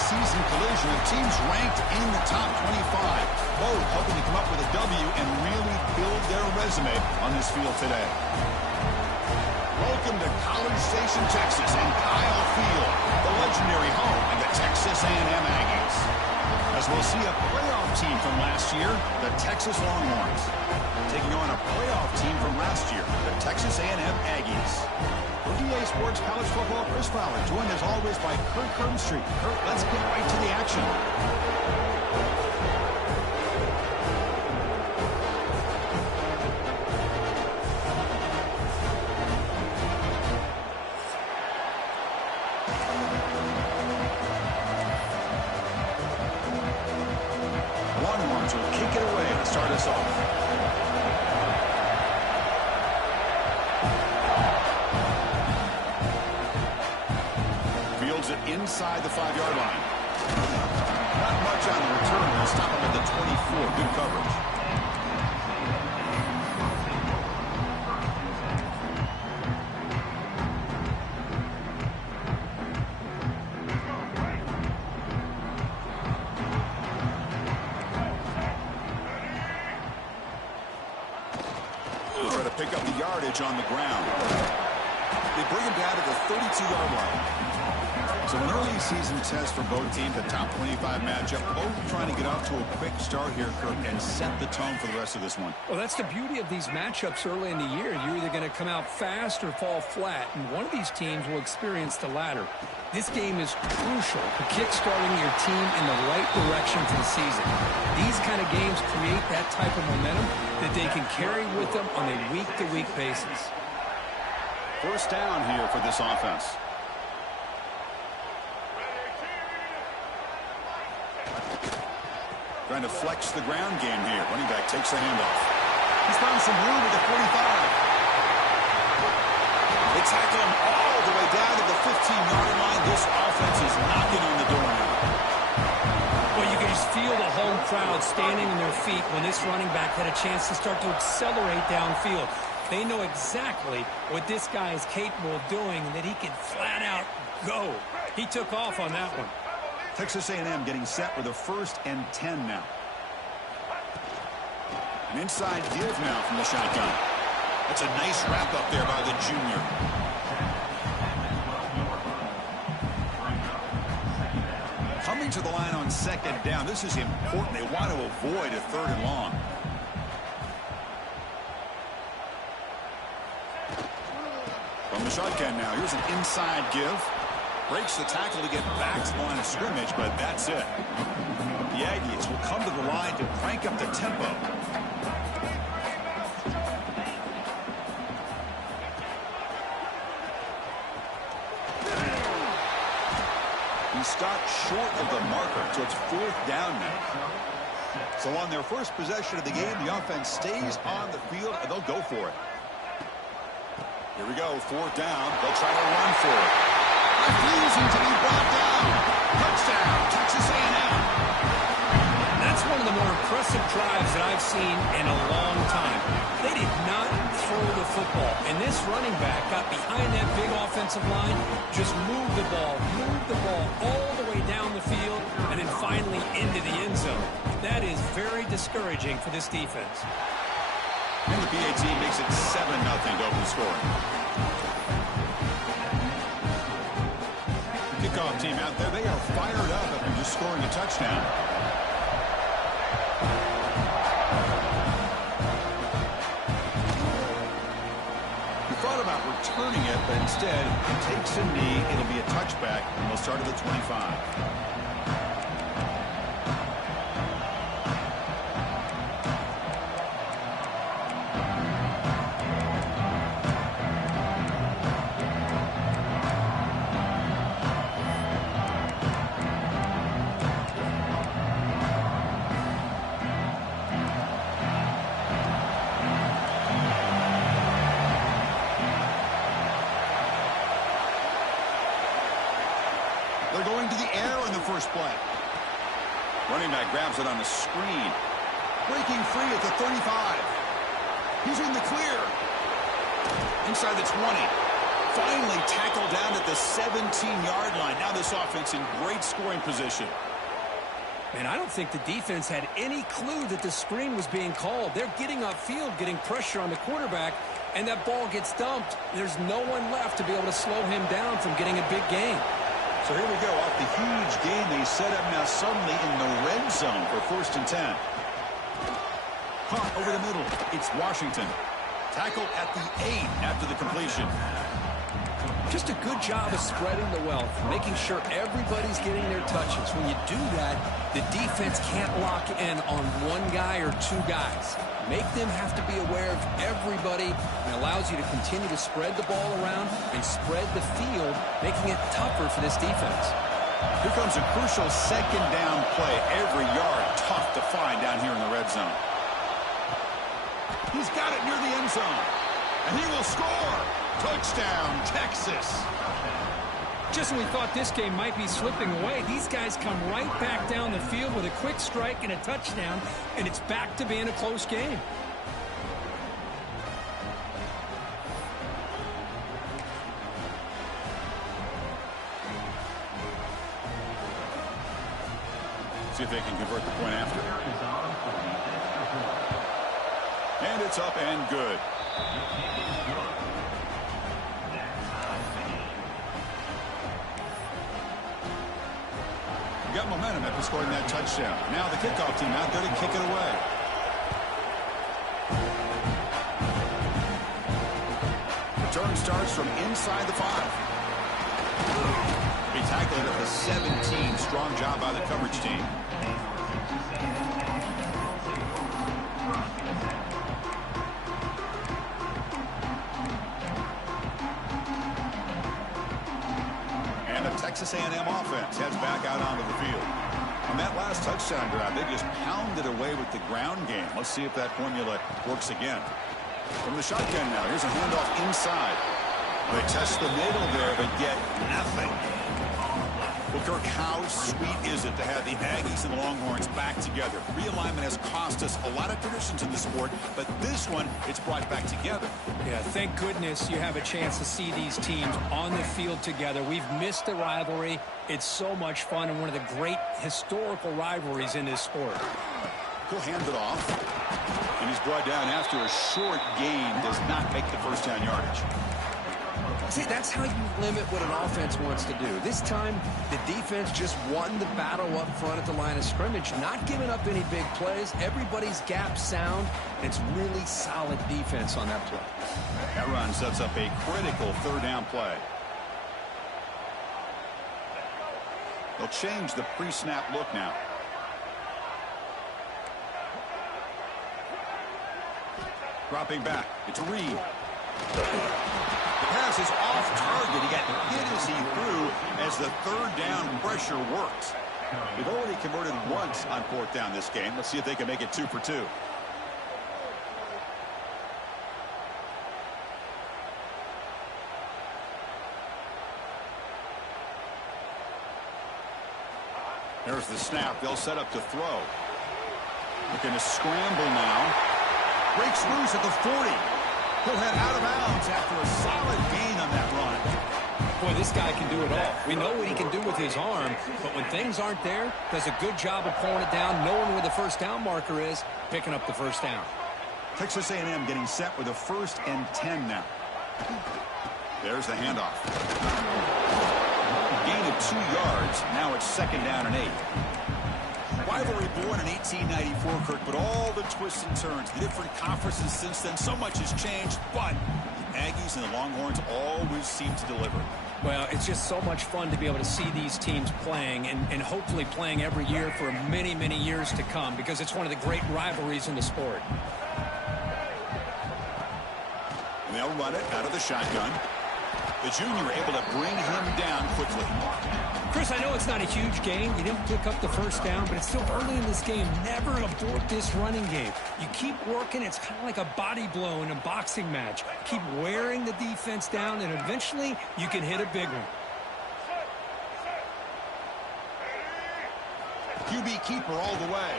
preseason collision of teams ranked in the top 25, both hoping to come up with a W and really build their resume on this field today. Welcome to College Station, Texas, and Kyle Field, the legendary home of the Texas A&M Aggies. As we'll see a playoff team from last year, the Texas Longhorns, taking on a playoff team from last year, the Texas A&M Aggies. For DA Sports College Football, Chris Fowler, joined as always by Kurt Kirkstreet. Kurt, let's get right to the action. Longhorns will kick it away to start us off. Fields it inside the 5-yard line. Not much on the return. They'll stop him at the 24. Good coverage. Try to pick up the yardage on the ground. They bring him down to the 32-yard line. So an early season test for both teams, a top 25 matchup. Both trying to get off to a quick start here, Kirk, and set the tone for the rest of this one. Well, that's the beauty of these matchups early in the year. You're either going to come out fast or fall flat, and one of these teams will experience the latter. This game is crucial for kick-starting your team in the right direction for the season. These kind of games create that type of momentum that they can carry with them on a week-to-week basis. First down here for this offense. Trying to flex the ground game here. Running back takes the handoff. He's found some room at the 45. They tackle him all the way down to the 15-yard line. This offense is knocking on the door now. Well, you can just feel the home crowd standing on their feet when this running back had a chance to start to accelerate downfield. They know exactly what this guy is capable of doing and that he can flat out go. He took off on that one. Texas A&M getting set with a 1st and 10 now. An inside give now from the shotgun. That's a nice wrap up there by the junior. Coming to the line on 2nd down. This is important. They want to avoid a 3rd and long. From the shotgun now. Here's an inside give. Breaks the tackle to get back to the line of scrimmage, but that's it. The Aggies will come to the line to crank up the tempo. He stopped short of the marker, so it's 4th down now. So on their first possession of the game, the offense stays on the field, and they'll go for it. Here we go, 4th down. They'll try to run for it. Refusing to be brought down. Touchdown, Texas A&M. That's one of the more impressive drives that I've seen in a long time. They did not throw the football, and this running back got behind that big offensive line, just moved the ball all the way down the field, and then finally into the end zone. That is very discouraging for this defense. And the BAT makes it 7-0 to open scoring. Kickoff team out there, they are fired up after just scoring a touchdown. He thought about returning it, but instead he takes a knee. It'll be a touchback, and they'll start at the 25. They're going to the air in the first play. Running back grabs it on the screen. Breaking free at the 35. He's in the clear. Inside the 20. Finally tackled down at the 17-yard line. Now this offense in great scoring position. And I don't think the defense had any clue that the screen was being called. They're getting upfield, getting pressure on the quarterback, and that ball gets dumped. There's no one left to be able to slow him down from getting a big gain. So here we go. Off the huge gain, they set up now suddenly in the red zone for 1st and 10. Punt over the middle. It's Washington. Tackled at the 8 after the completion. Just a good job of spreading the wealth, making sure everybody's getting their touches. When you do that, the defense can't lock in on one guy or two guys. Make them have to be aware of everybody, and allows you to continue to spread the ball around and spread the field, making it tougher for this defense. Here comes a crucial 2nd down play. Every yard tough to find down here in the red zone. He's got it near the end zone, and he will score. Touchdown, Texas. Just when we thought this game might be slipping away, these guys come right back down the field with a quick strike and a touchdown, and it's back to being a close game. See if they can convert the point after. And it's up and good. Got momentum after scoring that touchdown. Now the kickoff team out there to kick it away. Return starts from inside the 5. He tackled it at the 17. Strong job by the coverage team. Texas A&M offense heads back out onto the field. On that last touchdown drive, they just pounded away with the ground game. Let's see if that formula works again. From the shotgun now, here's a handoff inside. They test the middle there, but get nothing. Well, Kirk, how sweet is it to have the Aggies and the Longhorns back together? Realignment has cost us a lot of traditions in the sport, but this one, it's brought back together. Yeah, thank goodness you have a chance to see these teams on the field together. We've missed the rivalry. It's so much fun and one of the great historical rivalries in this sport. He'll hand it off, and he's brought down after a short gain. Does not make the first down yardage. See, that's how you limit what an offense wants to do. This time, the defense just won the battle up front at the line of scrimmage, not giving up any big plays. Everybody's gap sound, and it's really solid defense on that play. That run sets up a critical 3rd down play. They'll change the pre-snap look now. Dropping back, it's Reed. The pass is off target. He got hit as he threw as the 3rd down pressure works. They've already converted once on 4th down this game. Let's see if they can make it 2 for 2. There's the snap. They'll set up to throw. Looking to scramble now. Breaks loose at the 40. He'll head out of bounds after a solid gain on that run. Boy, this guy can do it all. We know what he can do with his arm, but when things aren't there, does a good job of pulling it down, knowing where the 1st down marker is, picking up the 1st down. Texas A&M getting set with a 1st and 10 now. There's the handoff. Gain of 2 yards. Now it's 2nd down and 8. Rivalry born in 1894, Kirk, but all the twists and turns, the different conferences since then, so much has changed, but the Aggies and the Longhorns always seem to deliver. Well, it's just so much fun to be able to see these teams playing and hopefully playing every year for many, many years to come, because it's one of the great rivalries in the sport. And they'll run it out of the shotgun. The junior able to bring him down quickly. Chris, I know it's not a huge gain. You didn't pick up the 1st down, but it's still early in this game. Never abort this running game. You keep working. It's kind of like a body blow in a boxing match. Keep wearing the defense down, and eventually you can hit a big one. QB keeper all the way.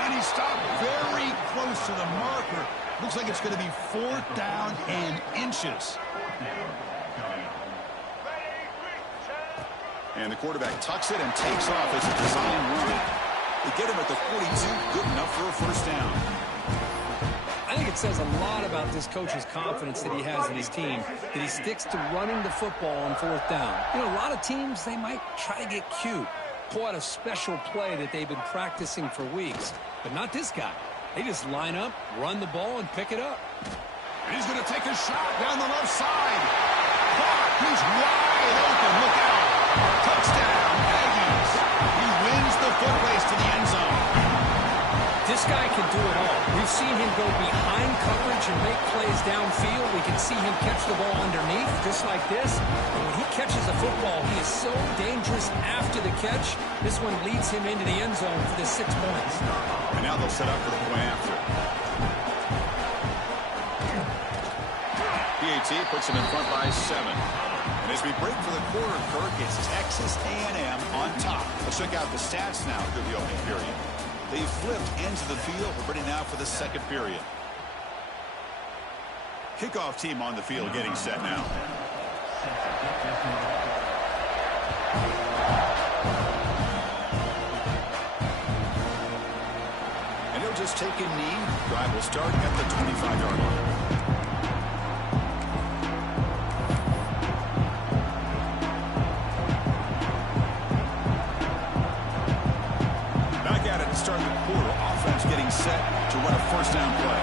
And he stopped very close to the marker. Looks like it's going to be 4th down and inches. And the quarterback tucks it and takes off as a design run. They get him at the 42, good enough for a first down. I think it says a lot about this coach's confidence that he has in his team, that he sticks to running the football on fourth down. You know, a lot of teams, they might try to get cute, pull out a special play that they've been practicing for weeks, but not this guy. They just line up, run the ball, and pick it up. And he's going to take a shot down the left side. Caught. He's wide open. Look out. Touchdown, Aggies. He wins the foot race to the end zone. This guy can do it all. We've seen him go behind coverage and make plays downfield. We can see him catch the ball underneath, just like this. And when he catches the football, he is so dangerous after the catch. This one leads him into the end zone for the 6 points. And now they'll set up for the point after. PAT puts him in front by 7. And as we break for the quarter, Kirk, it's Texas A&M on top. Let's check out the stats now through the opening period. They flipped ends of the field. We're ready now for the second period. Kickoff team on the field getting set now. And he'll just take a knee. Drive will start at the 25-yard line. Start the quarter. Offense getting set to run a first down play.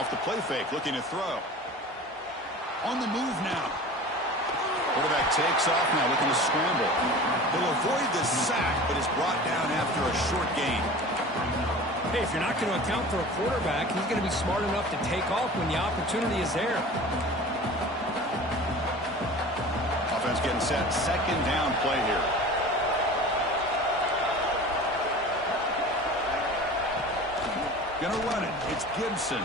Off the play fake, looking to throw. On the move now. Quarterback takes off now, looking to scramble. He'll avoid the sack, but is brought down after a short gain. Hey, if you're not going to account for a quarterback, he's going to be smart enough to take off when the opportunity is there. Offense getting set. Second down play here. Gonna run it. It's Gibson.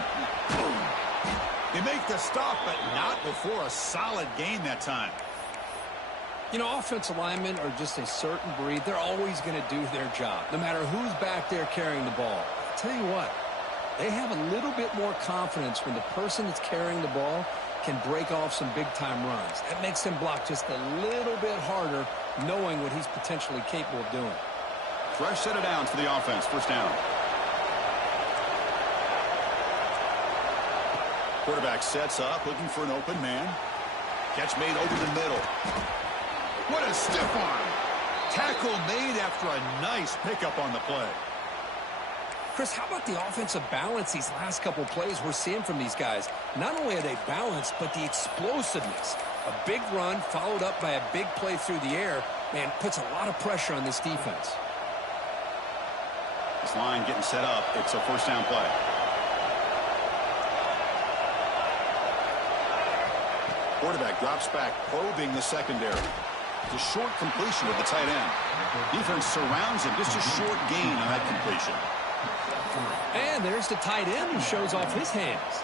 They make the stop, but not before a solid gain that time. You know, offensive linemen are just a certain breed. They're always going to do their job, no matter who's back there carrying the ball. I'll tell you what, they have a little bit more confidence when the person that's carrying the ball can break off some big-time runs. That makes him block just a little bit harder, knowing what he's potentially capable of doing. Fresh set of downs for the offense. First down. Quarterback sets up, looking for an open man. Catch made over the middle. What a stiff arm. Tackle made after a nice pickup on the play. Chris, how about the offensive balance these last couple plays we're seeing from these guys? Not only are they balanced, but the explosiveness. A big run followed up by a big play through the air, man, puts a lot of pressure on this defense. This line getting set up. It's a first down play. Quarterback drops back, probing the secondary. It's a short completion with the tight end. Defense surrounds him. Just a short gain on that completion. And there's the tight end who shows off his hands.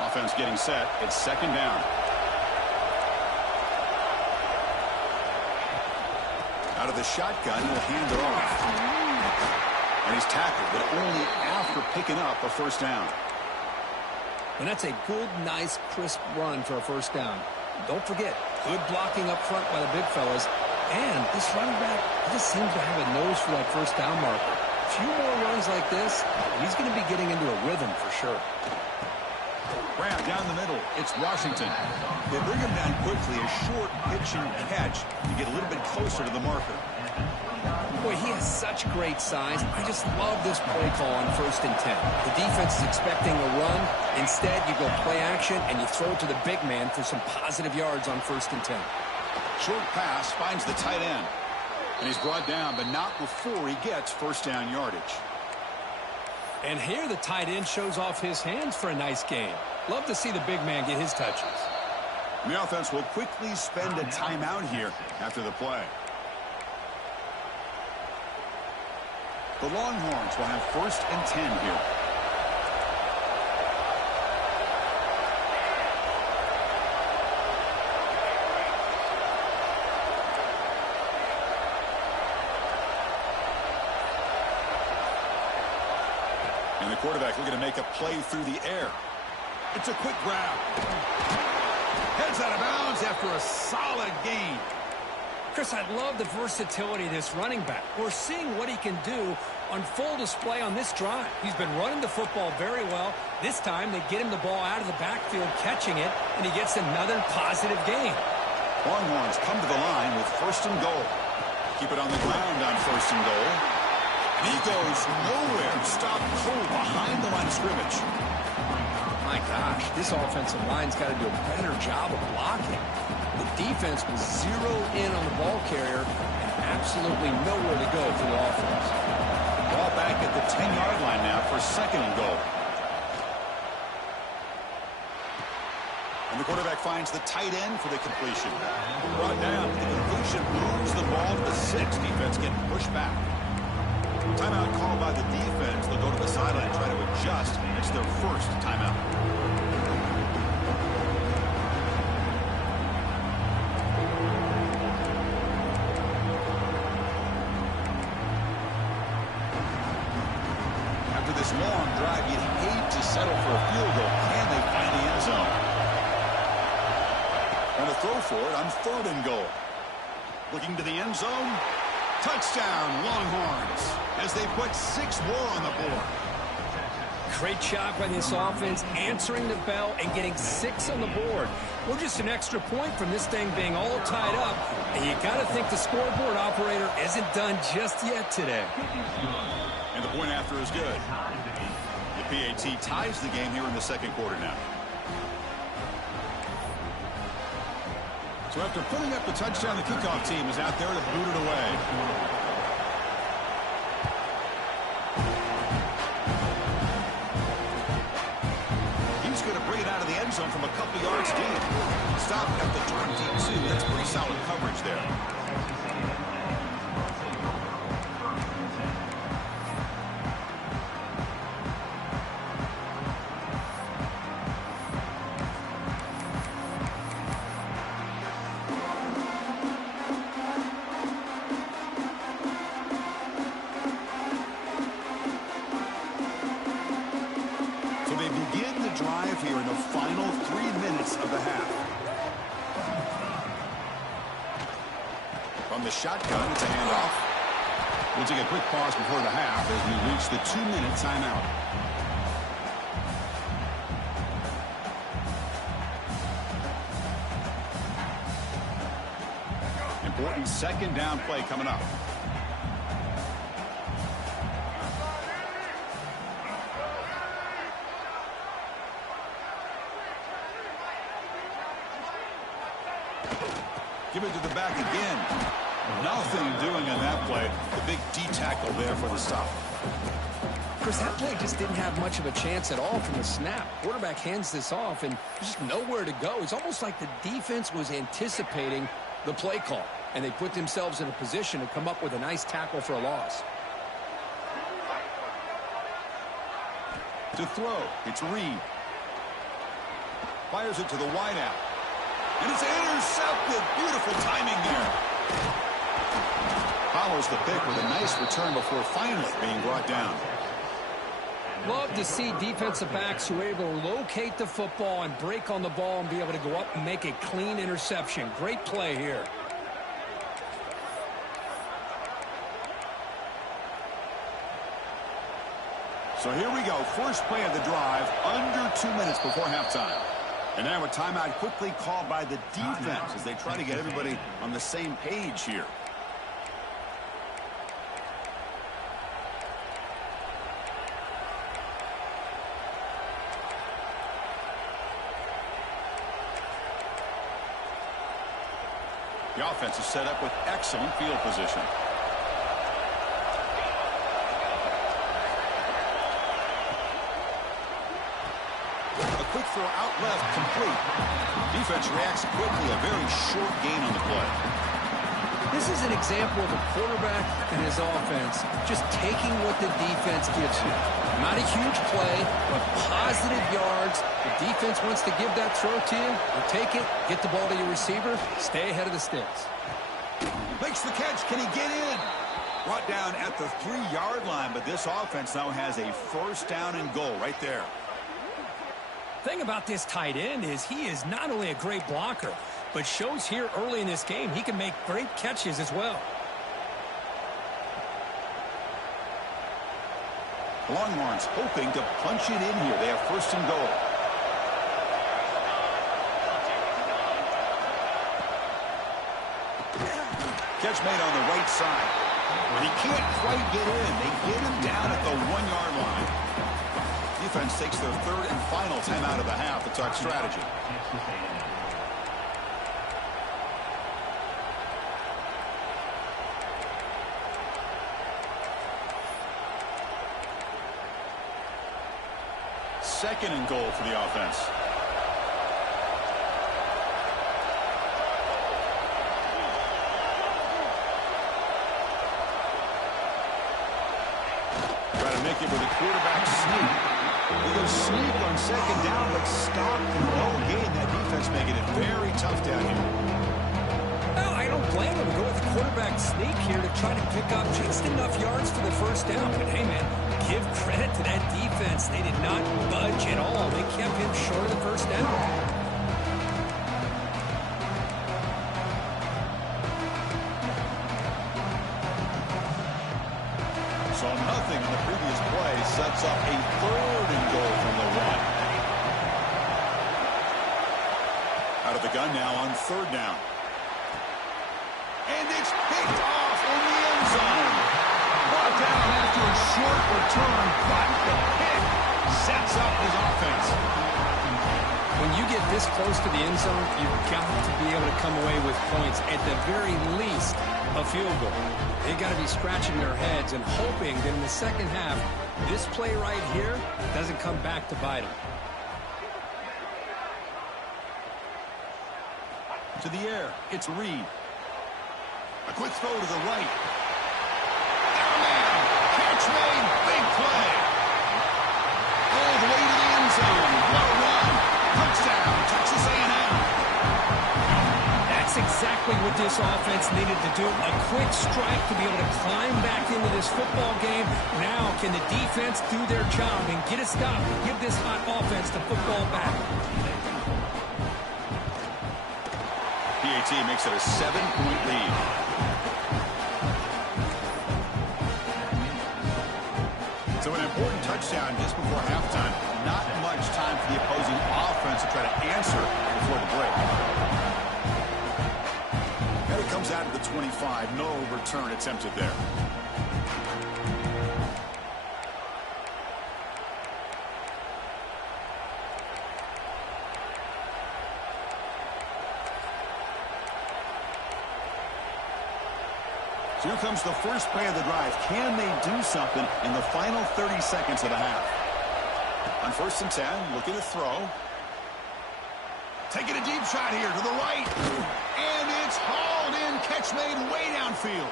Offense getting set. It's second down. Out of the shotgun, he'll hand it off. And he's tackled, but only after picking up a first down. And that's a good, nice, crisp run for a first down. Don't forget, good blocking up front by the big fellas. And this running back, he just seems to have a nose for that first down marker. A few more runs like this, he's going to be getting into a rhythm for sure. Grab down the middle. It's Washington. They bring him down quickly. A short pitch and catch to get a little bit closer to the marker. Boy, he has such great size. I just love this play call on 1st and 10. The defense is expecting a run. Instead, you go play action and you throw it to the big man for some positive yards on 1st and 10. Short pass finds the tight end. And he's brought down, but not before he gets first down yardage. And here the tight end shows off his hands for a nice gain. Love to see the big man get his touches. And the offense will quickly spend a timeout here after the play. The Longhorns will have 1st and 10 here. And the quarterback looking to make a play through the air. It's a quick grab. Heads out of bounds after a solid gain. Chris, I love the versatility of this running back. We're seeing what he can do on full display on this drive. He's been running the football very well. This time, they get him the ball out of the backfield, catching it, and he gets another positive gain. Longhorns come to the line with 1st and goal. Keep it on the ground on 1st and goal. And he goes nowhere. Stopped cold behind the line of scrimmage. My gosh, this offensive line's got to do a better job of blocking. The defense was zeroed in on the ball carrier and absolutely nowhere to go for the offense. Ball back at the 10-yard line now for 2nd and goal. And the quarterback finds the tight end for the completion. Brought down. The completion moves the ball to the 6. Defense getting pushed back. Timeout called by the defense. They'll go to the sideline and try to adjust. It's their first timeout. After this long drive, you'd hate to settle for a field goal. Can they find the end zone? And a throw for it on 3rd and goal. Looking to the end zone. Touchdown, Longhorns, as they put 6 more on the board. Great job by this offense, answering the bell and getting 6 on the board. We're just an extra point from this thing being all tied up, and you got to think the scoreboard operator isn't done just yet today. And the point after is good. The PAT ties the game here in the 2nd quarter now. So after putting up the touchdown, the kickoff team is out there to boot it away. He's going to bring it out of the end zone from a couple yards deep. Stop at the 22. That's pretty solid coverage there. Here in the final 3 minutes of the half. From the shotgun, it's a handoff. We'll take a quick pause before the half as we reach the 2-minute timeout. Important 2nd down play coming up. Give it to the back again. Nothing doing on that play. The big D tackle there for the stop. Chris, that play just didn't have much of a chance at all from the snap. Quarterback hands this off, and there's just nowhere to go. It's almost like the defense was anticipating the play call, and they put themselves in a position to come up with a nice tackle for a loss. To throw, it's Reed. Fires it to the wideout. And it's intercepted. Beautiful timing there. Follows the pick with a nice return before finally being brought down. Love to see defensive backs who are able to locate the football and break on the ball and be able to go up and make a clean interception. Great play here. So here we go. First play of the drive, under 2 minutes before halftime. And now a timeout quickly called by the defense as they try to get everybody on the same page here. The offense is set up with excellent field position. A quick throw out left, complete. Defense reacts quickly, a very short gain on the play. This is an example of a quarterback and his offense just taking what the defense gives you. Not a huge play, but positive yards. The defense wants to give that throw to you. You take it, get the ball to your receiver, stay ahead of the sticks. Makes the catch. Can he get in? Brought down at the 3-yard line, but this offense now has a first down and goal right there. Thing about this tight end is he is not only a great blocker, but shows here early in this game he can make great catches as well. Longhorns hoping to punch it in here. They have first and goal. Catch made on the right side. He can't quite get in. They get him down at the 1-yard line. Defense takes their third and final timeout of the half to talk strategy. Second and goal for the offense. Try to make it with a quarterback sneak. He goes sneak on second down, but stopped and no gain. That defense making it very tough down here. Well, I don't blame him to go with the quarterback sneak here to try to pick up just enough yards for the first down. But hey, man, give credit to that defense. They did not budge at all. They kept him short of the first down. So nothing on the previous play sets up a third and goal from the 1. Out of the gun now on third down. And it's picked off in the end zone. Brought down after a short return, but the pick sets up his offense. When you get this close to the end zone, you've got to be able to come away with points. At the very least, a field goal. They got to be scratching their heads and hoping that in the second half, this play right here doesn't come back to bite them. To the air, it's Reed. A quick throw to the right. There, man. Catch made. Big play. All the way to the end zone. What a run. Touchdown, Texas A&M. That's exactly what this offense needed to do. A quick strike to be able to climb back into this football game. Now can the defense do their job and get a stop and give this hot offense the football back? PAT makes it a 7-point lead. So an important touchdown just before halftime. Not much time for the opposing offense to try to answer before the break. And it comes out of the 25. No return attempted there. So here comes the first play of the drive. Can they do something in the final 30 seconds of the half? On first and 10, looking to throw. Taking a deep shot here to the right. And it's hauled in. Catch made way downfield.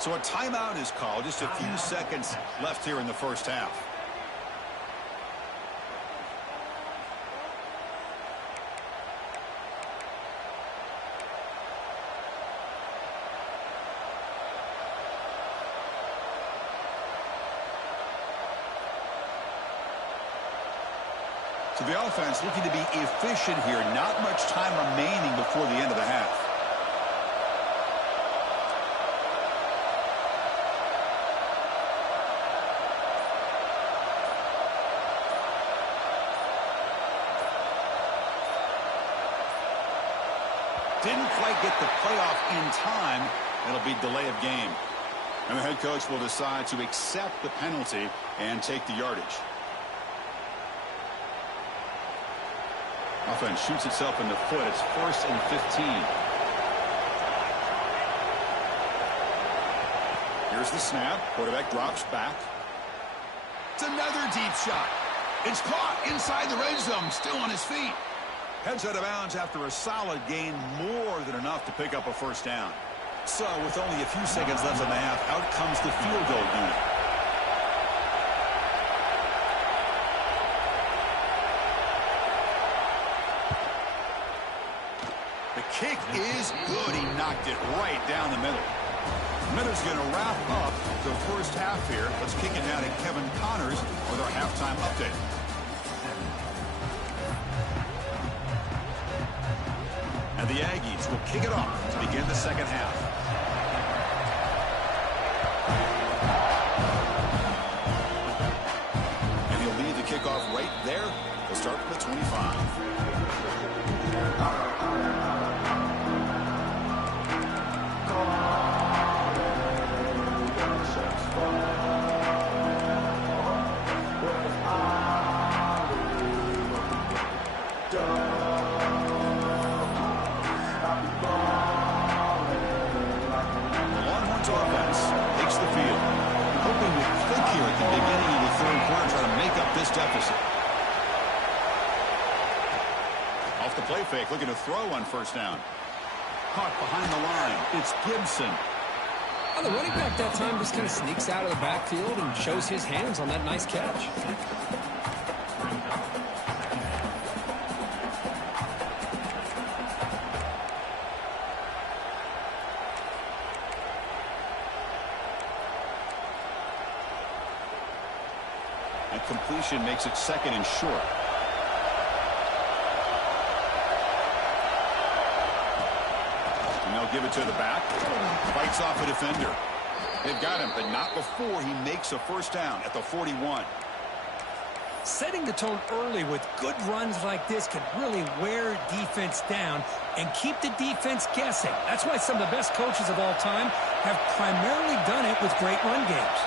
So a timeout is called. Just a few seconds left here in the first half. So the offense looking to be efficient here. Not much time remaining before the end of the half. Didn't quite get the playoff in time. It'll be delay of game. And the head coach will decide to accept the penalty and take the yardage. Offense shoots itself in the foot. It's first and 15. Here's the snap. Quarterback drops back. It's another deep shot. It's caught inside the red zone. Still on his feet. Heads out of bounds after a solid gain. More than enough to pick up a first down. So with only a few seconds left in the half, out comes the field goal unit. Kick is good. He knocked it right down the middle. Minutes going to wrap up the first half here. Let's kick it down to Kevin Connors with our halftime update. And the Aggies will kick it off to begin the second half. And he'll lead the kickoff right there. He'll start from the 25. Deficit. Off the play fake, looking to throw on first down. Caught behind the line. It's Gibson. Well, the running back that time just kind of sneaks out of the backfield and shows his hands on that nice catch. Completion makes it second and short. And they'll give it to the back. Fights off a defender. They've got him, but not before he makes a first down at the 41. Setting the tone early with good runs like this could really wear defense down and keep the defense guessing. That's why some of the best coaches of all time have primarily done it with great run games.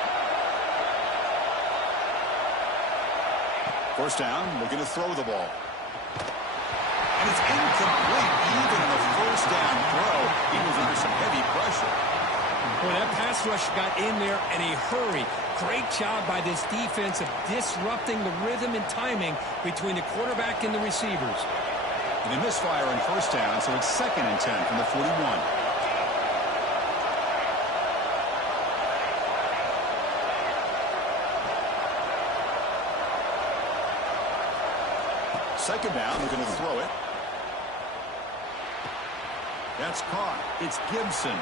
First down, looking to throw the ball. And it's incomplete. Even on the first down throw, he was under some heavy pressure. Well, that pass rush got in there in a hurry. Great job by this defense of disrupting the rhythm and timing between the quarterback and the receivers. And they misfire on first down, so it's second and 10 from the 41. Second down, they're going to throw it. That's caught. It's Gibson.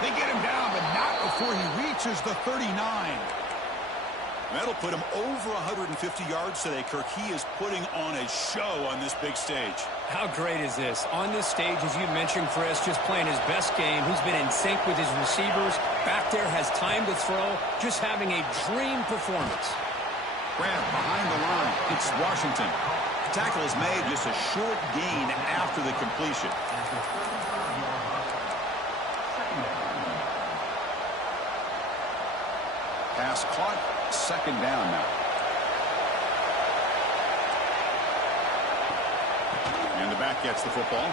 They get him down, but not before he reaches the 39. That'll put him over 150 yards today, Kirk. He is putting on a show on this big stage. How great is this? On this stage, as you mentioned, Chris, just playing his best game. He's been in sync with his receivers. Back there, has time to throw. Just having a dream performance. Grab behind the line. It's Washington. The tackle is made, just a short gain after the completion. Pass caught. Second down now. And the back gets the football.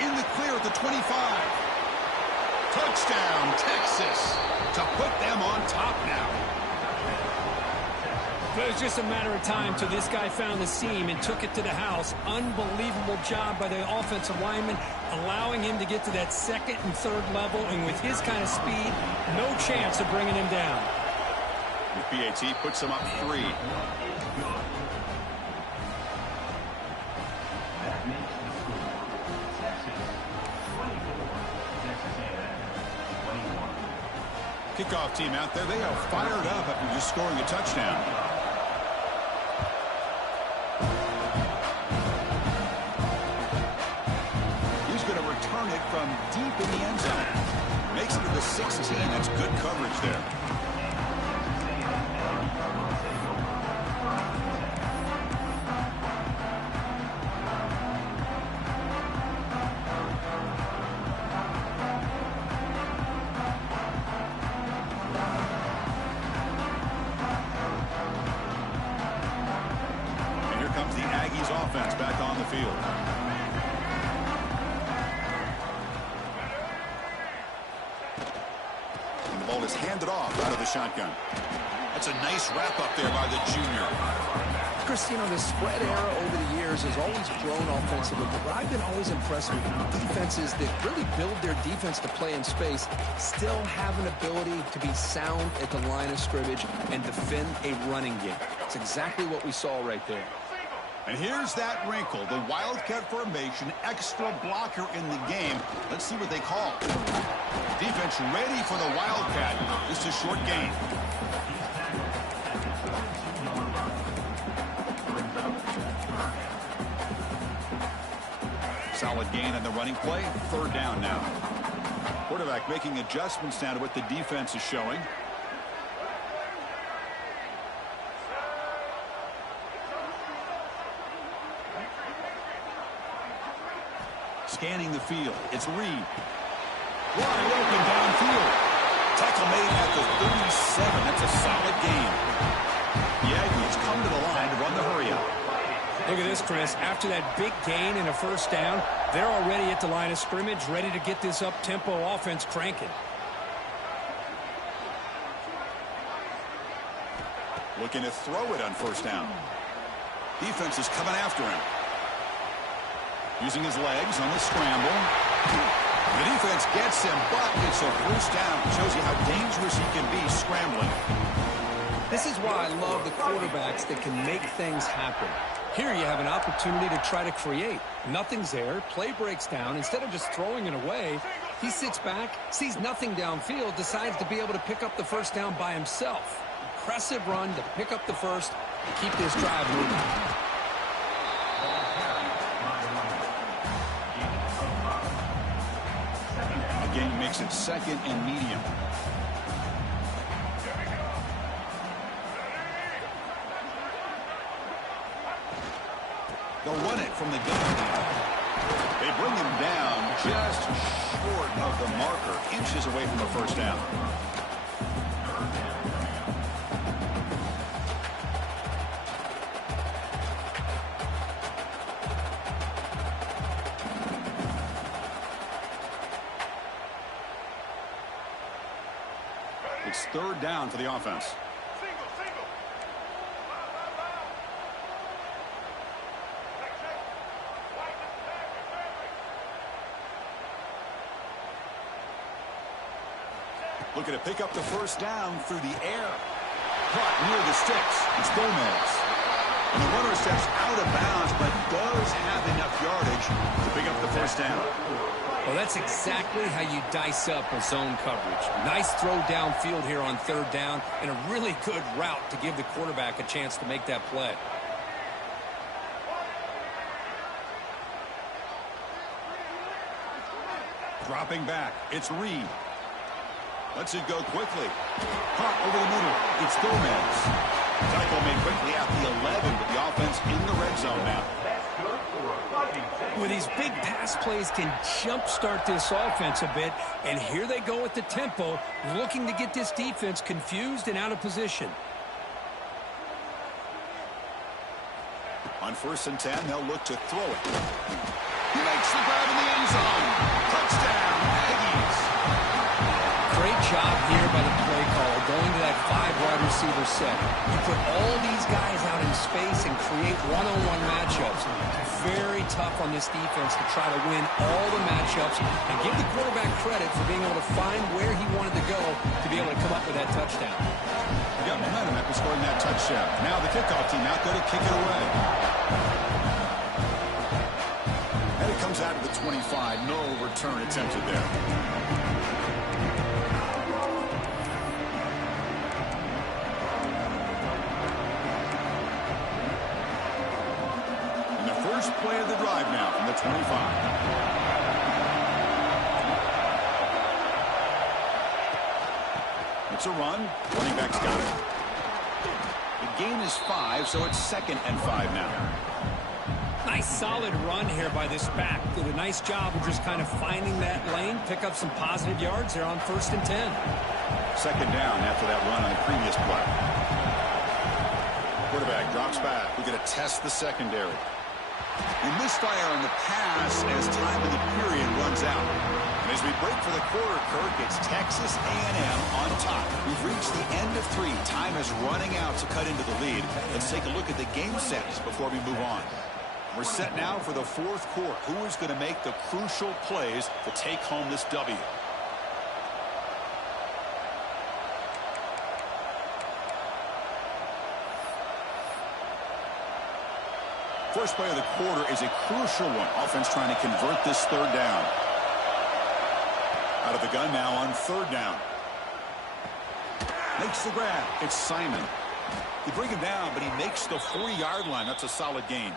In the clear at the 25. Touchdown, Texas, to put them on top now. But it was just a matter of time till this guy found the seam and took it to the house. Unbelievable job by the offensive lineman, allowing him to get to that second and third level. And with his kind of speed, no chance of bringing him down. BAT puts him up 3. Kickoff team out there, they are fired up after just scoring a touchdown. He's going to return it from deep in the end zone. Makes it to the 16. That's good coverage there. Offense back on the field. And the ball is handed off out of the shotgun. That's a nice wrap up there by the junior. Chris, you know, the spread era over the years has always grown offensively, but I've been always impressed with defenses that really build their defense to play in space, still have an ability to be sound at the line of scrimmage and defend a running game. It's exactly what we saw right there. And here's that wrinkle, the Wildcat formation, extra blocker in the game. Let's see what they call. Defense ready for the Wildcat. This is a short gain. Solid gain on the running play. 3rd down now. Quarterback making adjustments now to what the defense is showing. Scanning the field. It's Reed. Wide open downfield. Tackle made at the 37. That's a solid gain. The Aggies come to the line to run the hurry-up. Look at this, Chris. After that big gain and a 1st down, they're already at the line of scrimmage, ready to get this up-tempo offense cranking. Looking to throw it on 1st down. Defense is coming after him. Using his legs on the scramble. The defense gets him, but it's a 1st down. Shows you how dangerous he can be scrambling. This is why I love the quarterbacks that can make things happen. Here you have an opportunity to try to create. Nothing's there. Play breaks down. Instead of just throwing it away, he sits back, sees nothing downfield, decides to be able to pick up the 1st down by himself. Impressive run to pick up the 1st and keep this drive moving. The game makes it 2nd and medium. They'll run it from the gun. They bring him down just short of the marker, inches away from a 1st down. It's 3rd down for the offense. Looking to pick up the 1st down through the air. Caught near the sticks. It's Gomez. And the runner steps out of bounds, but does have enough yardage to pick up the 1st down. Well, that's exactly how you dice up a zone coverage. Nice throw downfield here on 3rd down, and a really good route to give the quarterback a chance to make that play. Dropping back. It's Reed. Lets it go quickly. Caught over the middle. It's Gomez. Tackle made quickly at the 11, but the offense in the red zone now. With these big pass plays can jumpstart this offense a bit, and here they go at the tempo, looking to get this defense confused and out of position. On 1st and 10, they'll look to throw it. He makes the grab in the end zone. Touchdown, Aggies. Great job here by the play caller, going to that 5-wide receiver set. You put all these guys out in space and create one-on-one matchups. Very tough on this defense to try to win all the matchups and give the quarterback credit for being able to find where he wanted to go to be able to come up with that touchdown. You got momentum after scoring that touchdown. Now the kickoff team out there to kick it away. And it comes out of the 25. No return attempted there. Play of the drive now from the 25. It's a run. Running back's got it. The gain is 5, so it's 2nd and 5 now. Nice solid run here by this back. Did a nice job of just kind of finding that lane, pick up some positive yards there on 1st and 10. 2nd down after that run on the previous play. Quarterback drops back. We're going to test the secondary. A misfire on the pass as time in the period runs out. And as we break for the quarter, Kirk, it's Texas A&M on top. We've reached the end of 3. Time is running out to cut into the lead. Let's take a look at the game sets before we move on. We're set now for the 4th quarter. Who is going to make the crucial plays to take home this W? First play of the quarter is a crucial one. Offense trying to convert this third down. Out of the gun now on third down. Makes the grab. It's Simon. They bring him down, but he makes the 40-yard line. That's a solid gain.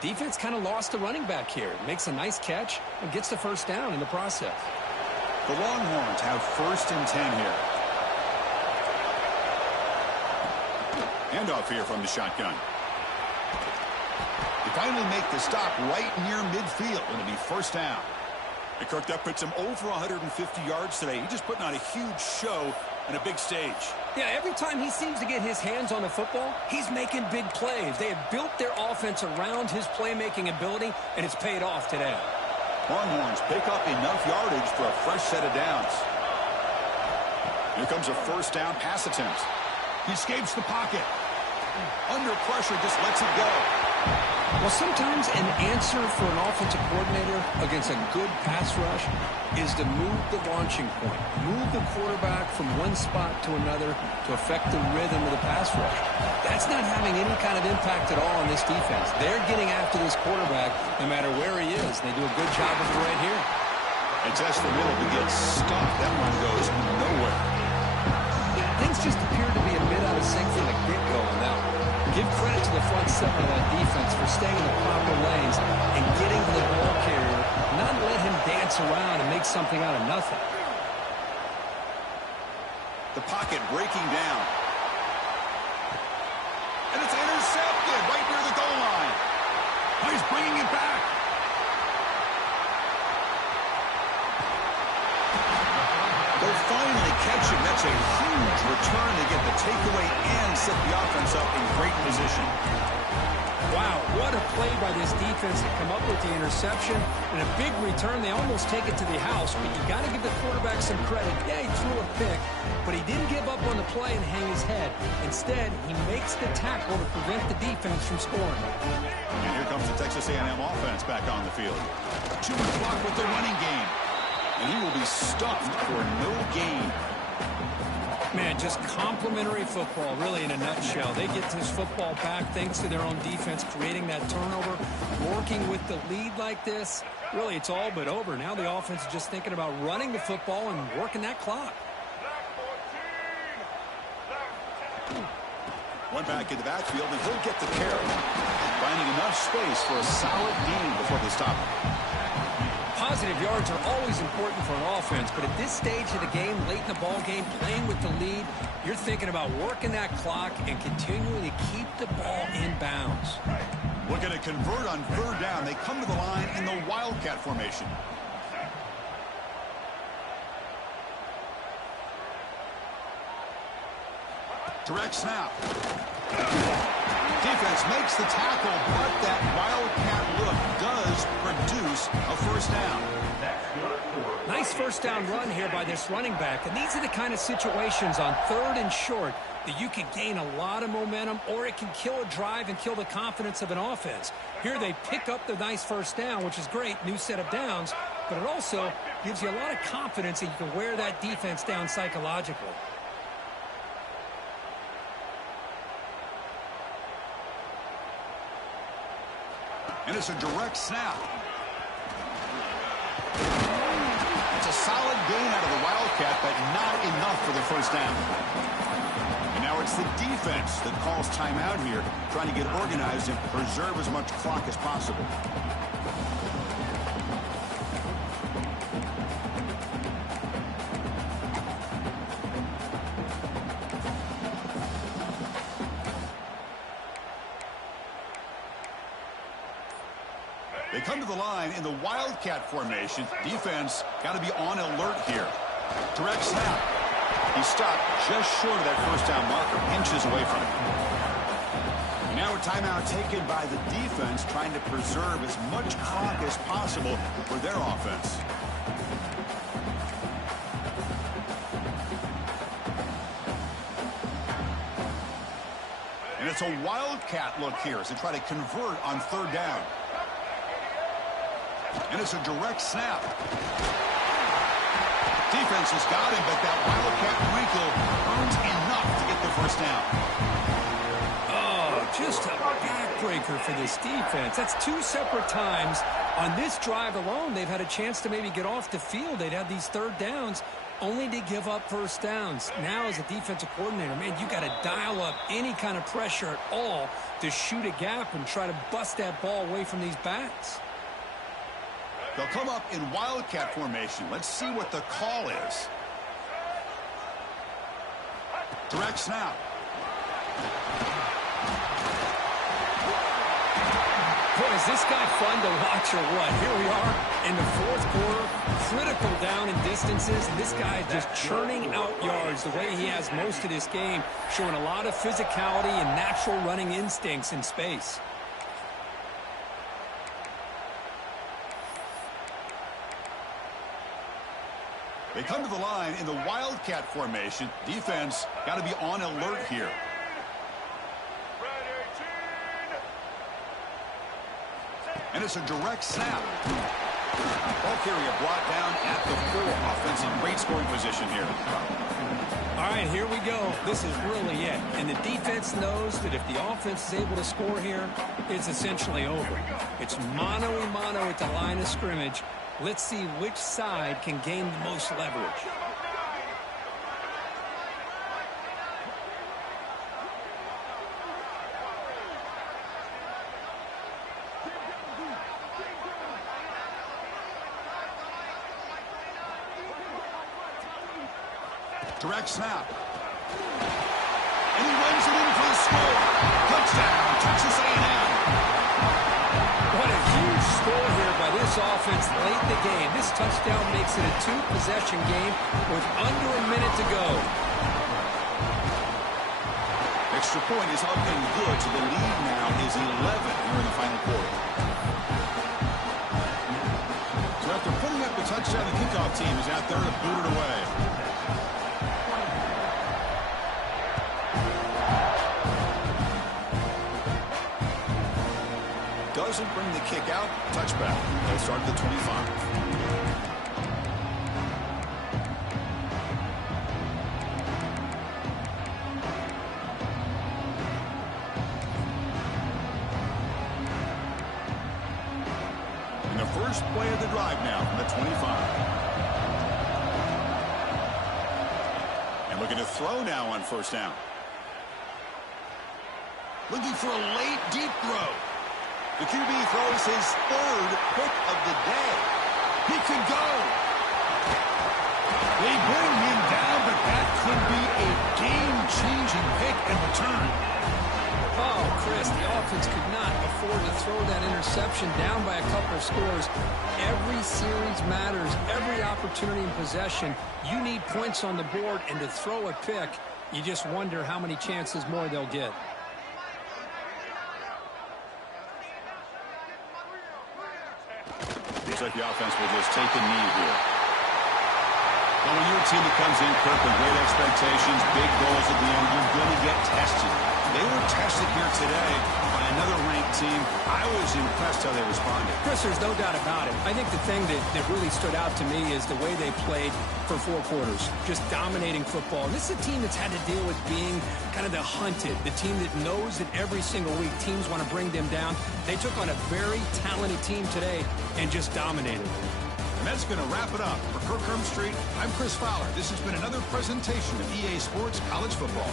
Defense kind of lost the running back here. Makes a nice catch and gets the first down in the process. The Longhorns have 1st and 10 here. Handoff here from the shotgun. They finally make the stop right near midfield. It'll be first down. And Kirk, that puts him over 150 yards today. He's just putting on a huge show on a big stage. Yeah, every time he seems to get his hands on the football, he's making big plays. They have built their offense around his playmaking ability, and it's paid off today. Longhorns pick up enough yardage for a fresh set of downs. Here comes a first down pass attempt. He escapes the pocket. Under pressure, just lets it go. Well, sometimes an answer for an offensive coordinator against a good pass rush is to move the launching point, move the quarterback from one spot to another to affect the rhythm of the pass rush. That's not having any kind of impact at all on this defense. They're getting after this quarterback no matter where he is. They do a good job of it right here. And test the middle to get stuffed. That one goes nowhere. Things just appear to be a bit out of sync from the get-go on that one. Give credit to the front seven of that defense for staying in the proper lanes and getting to the ball carrier, not let him dance around and make something out of nothing. The pocket breaking down. And it's intercepted right near the goal line. Oh, he's bringing it back. They'll finally catch him. That's a huge return to get the takeaway and set the offense up in great position. Wow, what a play by this defense to come up with the interception. And a big return. They almost take it to the house, but you got to give the quarterback some credit. Yeah, he threw a pick, but he didn't give up on the play and hang his head. Instead, he makes the tackle to prevent the defense from scoring. And here comes the Texas A&M offense back on the field. 2 block with the running game. And he will be stuffed for no gain. Man, just complimentary football, really, in a nutshell. They get this football back thanks to their own defense, creating that turnover, working with the lead like this. Really, it's all but over. Now the offense is just thinking about running the football and working that clock. One back in the backfield, and he'll get the carry. Finding enough space for a solid gain before they stop him. Positive yards are always important for an offense, but at this stage of the game, late in the ball game, playing with the lead, you're thinking about working that clock and continuing to keep the ball in bounds. Looking to convert on third down. They come to the line in the Wildcat formation. Direct snap. Defense makes the tackle, but that Wildcat look does produce a first down. Nice first down run here by this running back, and these are the kind of situations on third and short that you can gain a lot of momentum, or it can kill a drive and kill the confidence of an offense. Here they pick up the nice first down, which is great, new set of downs, but it also gives you a lot of confidence that you can wear that defense down psychologically. And it's a direct snap. It's a solid gain out of the Wildcat, but not enough for the first down. And now it's the defense that calls timeout here, trying to get organized and preserve as much clock as possible. They come to the line in the Wildcat formation. Defense got to be on alert here. Direct snap. He stopped just short of that first down marker, inches away from it. And now a timeout taken by the defense, trying to preserve as much clock as possible for their offense. And it's a Wildcat look here as they try to convert on third down. And it's a direct snap. Defense has got him, but that Wildcat wrinkle earns enough to get the first down. Oh, just a backbreaker for this defense. That's two separate times on this drive alone. They've had a chance to maybe get off the field. They'd have these third downs only to give up first downs. Now as a defensive coordinator, man, you got to dial up any kind of pressure at all to shoot a gap and try to bust that ball away from these backs. They'll come up in wildcat formation. Let's see what the call is. Direct snap. Boy, is this guy fun to watch or what? Here we are in the fourth quarter, critical down in distances. This guy is just churning out yards the way he has most of this game, showing a lot of physicality and natural running instincts in space. They come to the line in the wildcat formation. Defense got to be on alert here. And it's a direct snap. Ball carrier brought down at the 4. Offensive great scoring position here. All right, here we go. This is really it. And the defense knows that if the offense is able to score here, it's essentially over. It's mano-a-mano at the line of scrimmage. Let's see which side can gain the most leverage. Direct snap. And he runs it in for the score. Touchdown, Texas A&M. What a huge score here by this offense late in the game. This touchdown makes it a 2-possession game with under a minute to go. Extra point is up and good, so the lead now is 11 here in the final quarter. So after putting up the touchdown, the kickoff team is out there to boot it away. Doesn't bring the kick out. Touchback. They'll start at the 25. And the first play of the drive now from the 25. And looking to throw now on first down. Looking for a late, deep throw. The QB throws his third pick of the day. He could go. They bring him down, but that could be a game-changing pick and return. Oh, Chris, the offense could not afford to throw that interception down by a couple of scores. Every series matters. Every opportunity in possession. You need points on the board, and to throw a pick, you just wonder how many chances more they'll get. Looks like the offense will just take a knee here. Well, when you're a team that comes in, Kirk, with great expectations, big goals at the end, you're going to get tested. They were tested here today by another ranked team. I was impressed how they responded. Chris, there's no doubt about it. I think the thing that really stood out to me is the way they played for 4 quarters, just dominating football. And this is a team that's had to deal with being kind of the hunted, the team that knows that every single week teams want to bring them down. They took on a very talented team today and just dominated. And that's going to wrap it up. For Kirk Herbstreit, I'm Chris Fowler. This has been another presentation of EA Sports College Football.